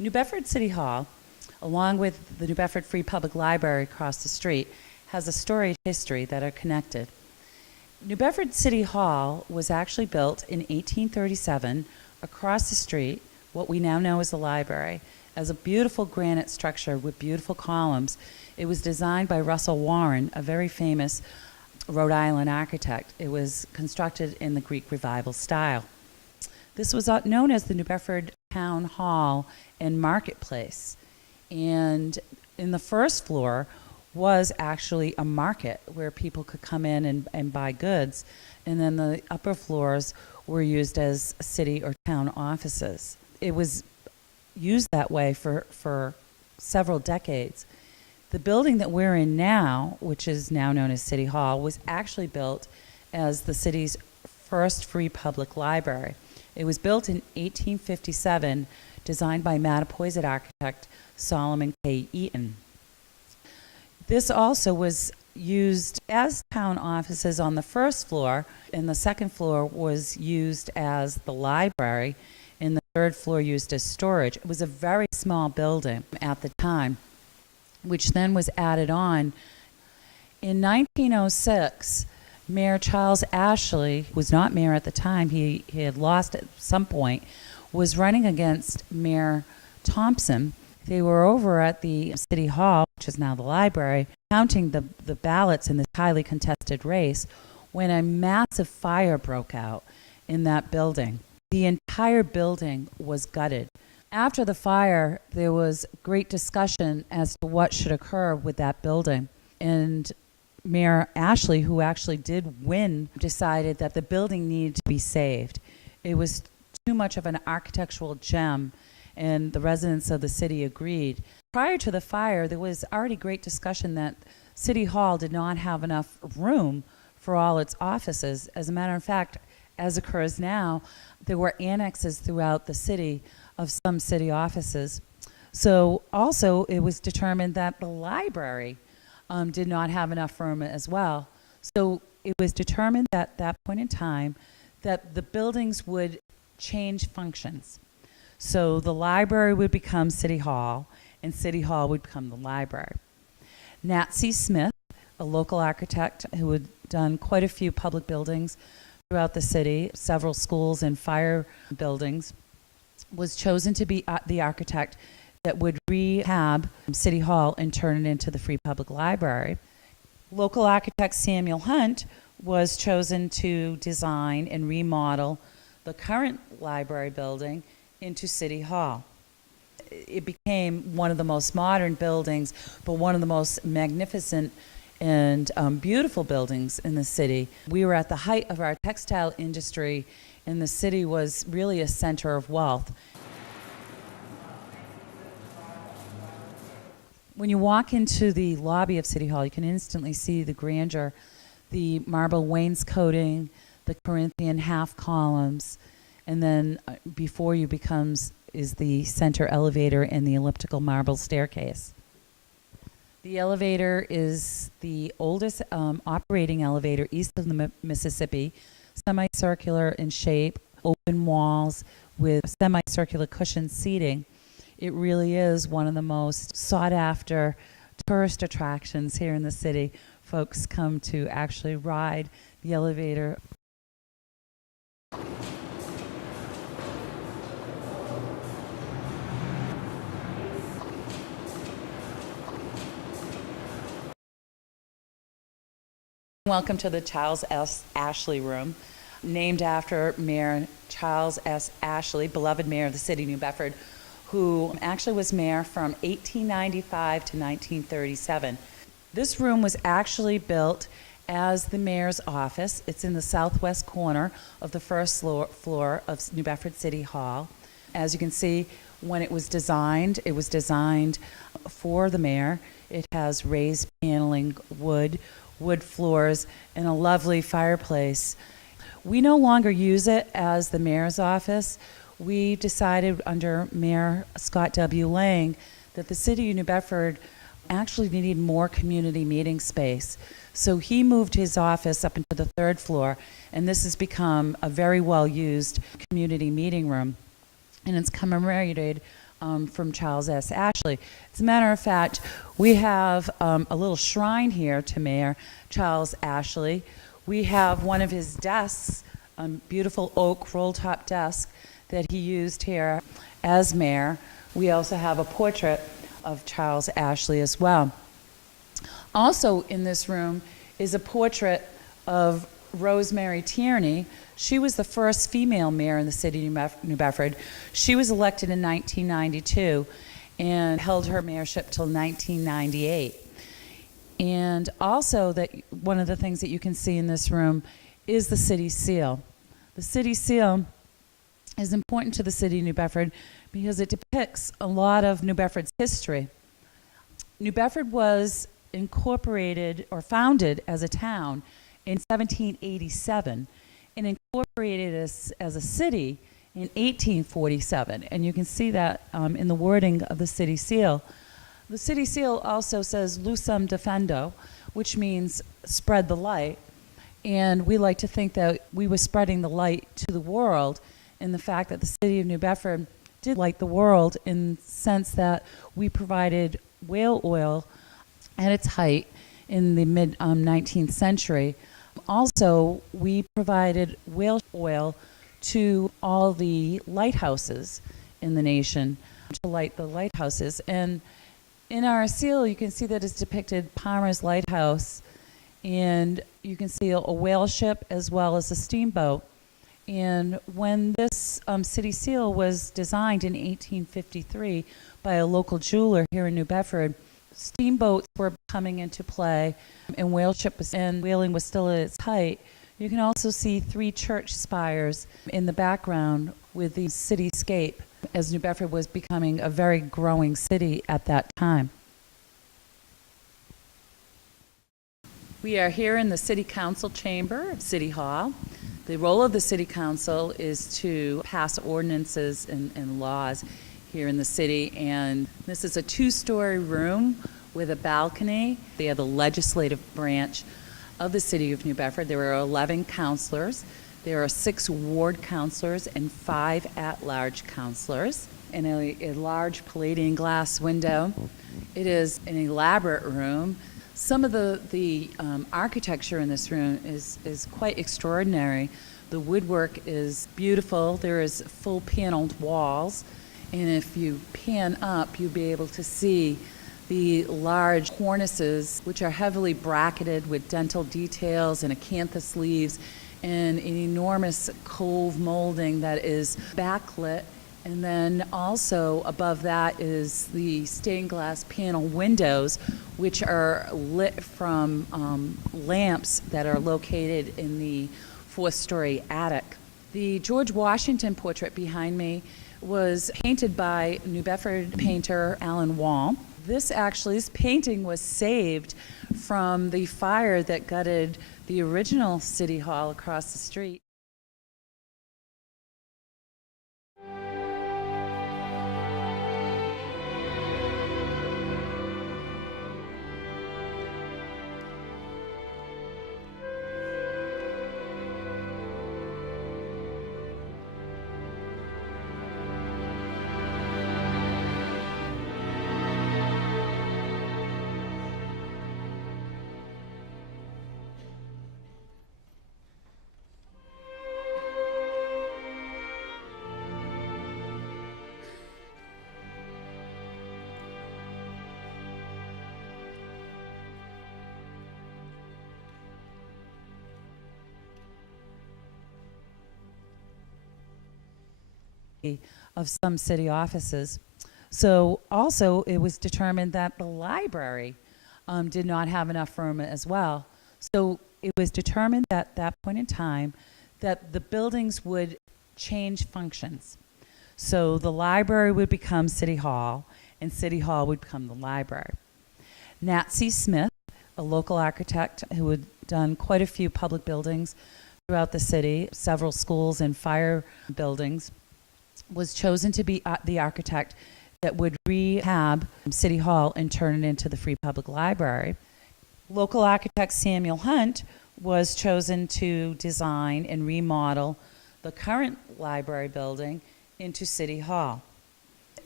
New Bedford City Hall, along with the New Bedford Free Public Library across the street, has a storied history that are connected. New Bedford City Hall was actually built in 1837 across the street, what we now know as the library, as a beautiful granite structure with beautiful columns. It was designed by Russell Warren, a very famous Rhode Island architect. It was constructed in the Greek Revival style. This was known as the New Bedford Town Hall and Marketplace. And in the first floor was actually a market where people could come in and buy goods. And then the upper floors were used as city or town offices. It was used that way for several decades. The building that we're in now, which is now known as City Hall, was actually built as the city's first free public library. It was built in 1857, designed by Mattapoisett architect Solomon K. Eaton. This also was used as town offices on the first floor, and the second floor was used as the library, and the third floor used as storage. It was a very small building at the time, which then was added on. In 1906, Mayor Charles Ashley was not mayor at the time, he had lost at some point, was running against Mayor Thompson. They were over at the City Hall, which is now the library, counting the ballots in this highly contested race when a massive fire broke out in that building. The entire building was gutted. After the fire, there was great discussion as to what should occur with that building. And Mayor Ashley, who actually did win, decided that the building needed to be saved. It was too much of an architectural gem, and the residents of the city agreed. Prior to the fire, there was already great discussion that City Hall did not have enough room for all its offices. As a matter of fact, as occurs now, there were annexes throughout the city of some city offices. So also it was determined that the library did not have enough room as well. So it was determined at that point in time that the buildings would change functions. So the library would become City Hall, and City Hall would become the library. Nat C. Smith, a local architect who had done quite a few public buildings throughout the city, several schools and fire buildings, was chosen to be the architect that would rehab City Hall and turn it into the Free Public Library. Local architect Samuel Hunt was chosen to design and remodel the current library building into City Hall. It became one of the most modern buildings, but one of the most magnificent and beautiful buildings in the city. We were at the height of our textile industry, and the city was really a center of wealth. When you walk into the lobby of City Hall, you can instantly see the grandeur, the marble wainscoting, the Corinthian half columns, and then before you is the center elevator and the elliptical marble staircase. The elevator is the oldest operating elevator east of the Mississippi, semicircular in shape, open walls with semicircular cushioned seating. It really is one of the most sought-after tourist attractions here in the city. Folks come to actually ride the elevator. Welcome to the Charles S. Ashley Room, named after Mayor Charles S. Ashley, beloved mayor of the city of New Bedford, who actually was mayor from 1895 to 1937. This room was actually built as the mayor's office. It's in the southwest corner of the first floor of New Bedford City Hall. As you can see, when it was designed for the mayor. It has raised paneling, wood floors, and a lovely fireplace. We no longer use it as the mayor's office. We decided under Mayor Scott W. Lang that the city of New Bedford actually needed more community meeting space. So he moved his office up into the third floor, and this has become a very well-used community meeting room. And it's commemorated from Charles S. Ashley. As a matter of fact, we have a little shrine here to Mayor Charles Ashley. We have one of his desks, a beautiful oak roll-top desk that he used here as mayor. We also have a portrait of Charles Ashley as well. Also in this room is a portrait of Rosemary Tierney. She was the first female mayor in the city of New Bedford. She was elected in 1992 and held her mayorship till 1998. And also that one of the things that you can see in this room is the city seal. The city seal is important to the city of New Bedford because it depicts a lot of New Bedford's history. New Bedford was incorporated or founded as a town in 1787 and incorporated as a city in 1847. And you can see that in the wording of the city seal. The city seal also says lucem defendo, which means spread the light. And we like to think that we were spreading the light to the world in the fact that the city of New Bedford did light the world in the sense that we provided whale oil at its height in the mid-19th century. Also, we provided whale oil to all the lighthouses in the nation to light the lighthouses. And in our seal, you can see that it's depicted Palmer's Lighthouse, and you can see a whale ship as well as a steamboat. And when this city seal was designed in 1853 by a local jeweler here in New Bedford, steamboats were coming into play, and whaling was still at its height. You can also see 3 church spires in the background with the cityscape, as New Bedford was becoming a very growing city at that time. We are here in the City Council chamber of City Hall. The role of the City Council is to pass ordinances and laws here in the city, and this is a 2-story room with a balcony. They are the legislative branch of the city of New Bedford. There are 11 councilors. There are 6 ward councilors and 5 at-large councilors, and a large Palladian glass window. It is an elaborate room. Some of the architecture in this room is quite extraordinary. The woodwork is beautiful. There is full paneled walls. And if you pan up, you'll be able to see the large cornices, which are heavily bracketed with dental details and acanthus leaves, and an enormous cove molding that is backlit. And then also above that is the stained glass panel windows, which are lit from lamps that are located in the 4th-story attic. The George Washington portrait behind me was painted by New Bedford painter Alan Wall. This painting was saved from the fire that gutted the original City Hall across the street. Of some city offices. So also it was determined that the library did not have enough room as well. So it was determined at that point in time that the buildings would change functions. So the library would become City Hall, and City Hall would become the library. Nat C. Smith, a local architect who had done quite a few public buildings throughout the city, several schools and fire buildings, was chosen to be the architect that would rehab City Hall and turn it into the Free Public Library. Local architect Samuel Hunt was chosen to design and remodel the current library building into City Hall.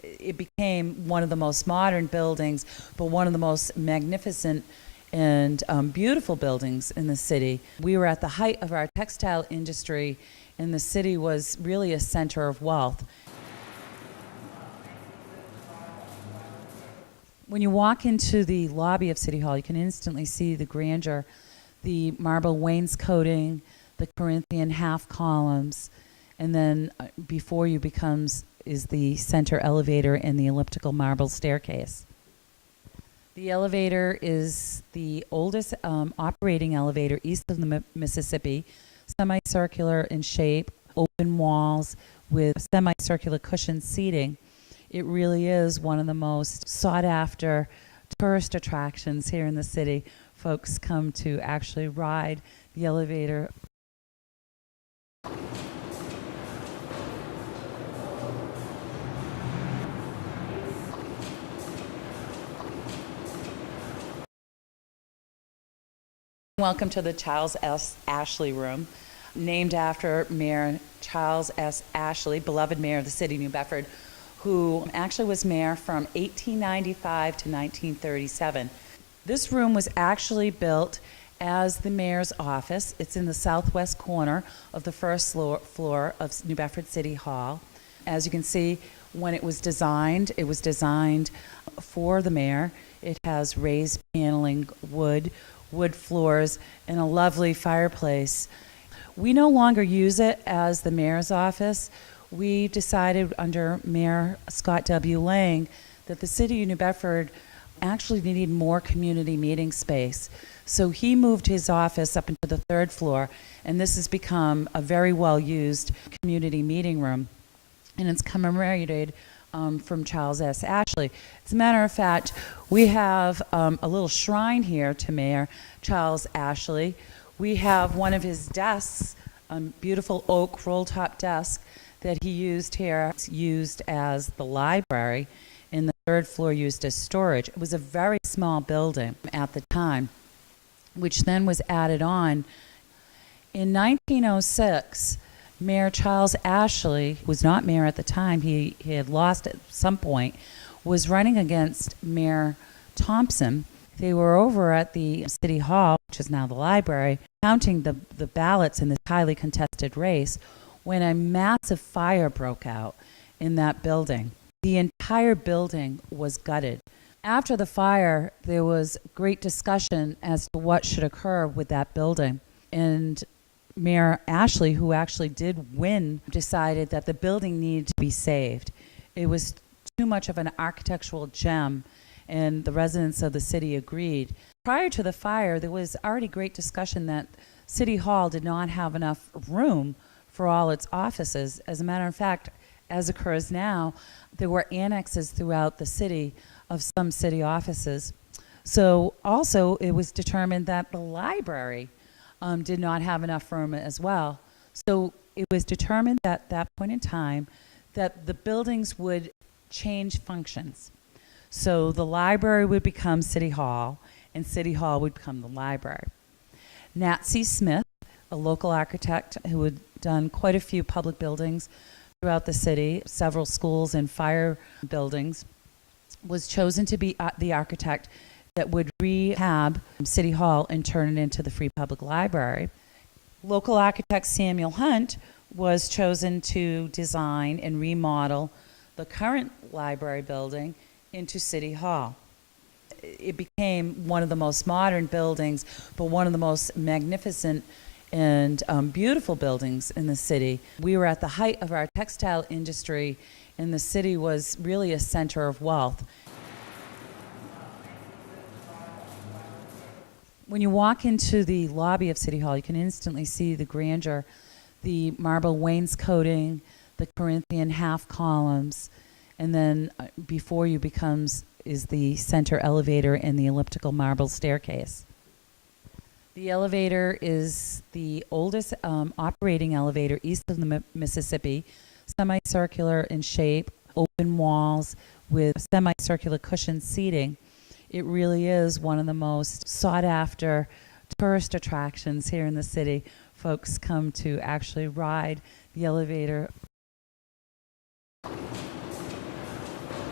it became one of the most modern buildings, but one of the most magnificent and beautiful buildings in the city. We were at the height of our textile industry, and the city was really a center of wealth. When you walk into the lobby of City Hall, you can instantly see the grandeur, the marble wainscoting, the Corinthian half columns, and then before you is the center elevator and the elliptical marble staircase. The elevator is the oldest operating elevator east of the Mississippi, semicircular in shape, open walls with semicircular cushioned seating. It really is one of the most sought-after tourist attractions here in the city. Folks come to actually ride the elevator. Welcome to the Charles S. Ashley Room, named after Mayor Charles S. Ashley, beloved mayor of the city of New Bedford, who actually was mayor from 1895 to 1937. This room was actually built as the mayor's office. It's in the southwest corner of the first floor of New Bedford City Hall. As you can see, when it was designed for the mayor. It has raised paneling, wood floors, and a lovely fireplace. We no longer use it as the mayor's office. We decided under Mayor Scott W. Lang that the city of New Bedford actually needed more community meeting space. So he moved his office up into the third floor, and this has become a very well-used community meeting room. And it's commemorated from Charles S. Ashley. As a matter of fact, we have a little shrine here to Mayor Charles Ashley. We have one of his desks, a beautiful oak roll-top desk that he used here. It's used as the library, and the third floor used as storage. It was a very small building at the time, which then was added on. In 1906, Mayor Charles Ashley, who was not mayor at the time, he had lost at some point, was running against Mayor Thompson. They were over at the City Hall, which is now the library, counting the ballots in this highly contested race, when a massive fire broke out in that building. The entire building was gutted. After the fire, there was great discussion as to what should occur with that building. And Mayor Ashley, who actually did win, decided that the building needed to be saved. It was too much of an architectural gem, and the residents of the city agreed. Prior to the fire, there was already great discussion that City Hall did not have enough room for all its offices. As a matter of fact, as occurs now, there were annexes throughout the city of some city offices. So also it was determined that the library did not have enough room as well. So it was determined at that point in time that the buildings would change functions. So the library would become City Hall, and City Hall would become the library. Nancy Smith, a local architect who had done quite a few public buildings throughout the city, several schools and fire buildings, was chosen to be the architect that would rehab City Hall and turn it into the Free Public Library. Local architect Samuel Hunt was chosen to design and remodel the current library building into City Hall. It became one of the most modern buildings, but one of the most magnificent and beautiful buildings in the city. We were at the height of our textile industry, and the city was really a center of wealth. When you walk into the lobby of City Hall, you can instantly see the grandeur, the marble wainscoting, the Corinthian half columns, and then before you is the center elevator and the elliptical marble staircase. The elevator is the oldest operating elevator east of the Mississippi, semicircular in shape, open walls with semicircular cushioned seating. It really is one of the most sought-after tourist attractions here in the city. Folks come to actually ride the elevator.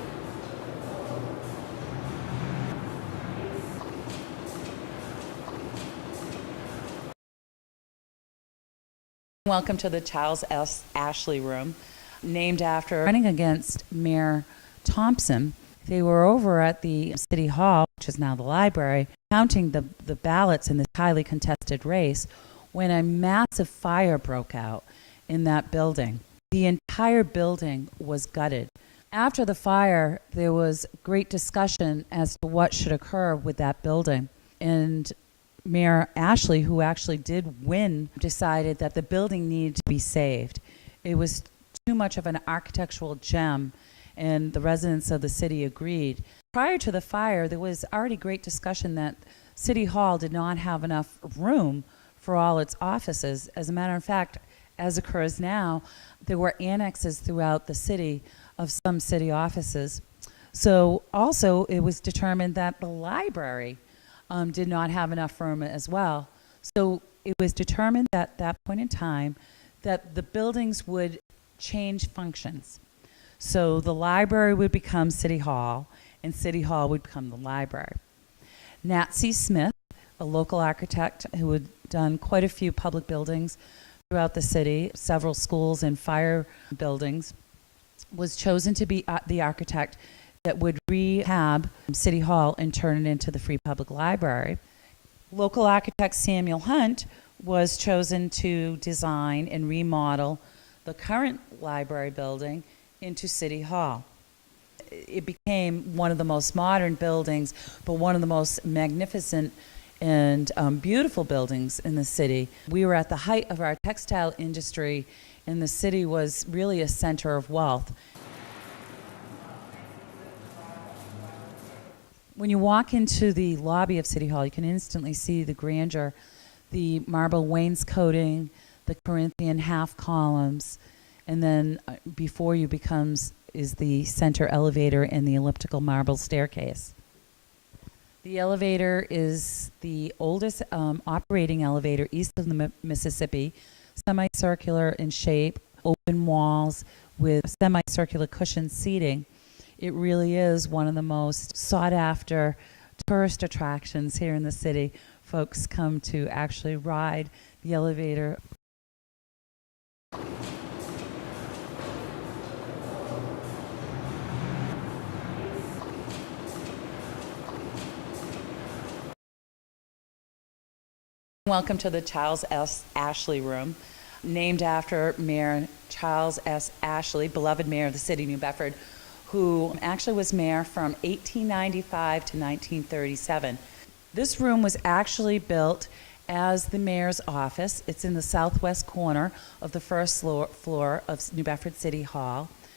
Welcome to the Charles S. Ashley Room, named after running against Mayor Thompson. They were over at the City Hall, which is now the library, counting the ballots in this highly contested race when a massive fire broke out in that building. The entire building was gutted. After the fire, there was great discussion as to what should occur with that building. And Mayor Ashley, who actually did win, decided that the building needed to be saved. It was too much of an architectural gem, and the residents of the city agreed. Prior to the fire, there was already great discussion that City Hall did not have enough room for all its offices. As a matter of fact, as occurs now, there were annexes throughout the city of some city offices. So also it was determined that the library did not have enough room as well. So it was determined at that point in time that the buildings would change functions. So the library would become City Hall, and City Hall would become the library. Nat C. Smith, a local architect who had done quite a few public buildings throughout the city, several schools and fire buildings, was chosen to be the architect that would rehab City Hall and turn it into the Free Public Library. Local architect Samuel Hunt was chosen to design and remodel the current library building into City Hall. It became one of the most modern buildings, but one of the most magnificent and beautiful buildings in the city. We were at the height of our textile industry, and the city was really a center of wealth. When you walk into the lobby of City Hall, you can instantly see the grandeur, the marble wainscoting, the Corinthian half columns, and then before you is the center elevator and the elliptical marble staircase. The elevator is the oldest operating elevator east of the Mississippi, semicircular in shape, open walls with semicircular cushioned seating. It really is one of the most sought after tourist attractions here in the city. Folks come to actually ride the elevator. Welcome to the Charles S. Ashley Room, named after Mayor Charles S. Ashley, beloved mayor of the city of New Bedford, who actually was mayor from 1895 to 1937. This room was actually built as the mayor's office. It's in the southwest corner of the first floor of New Bedford City Hall.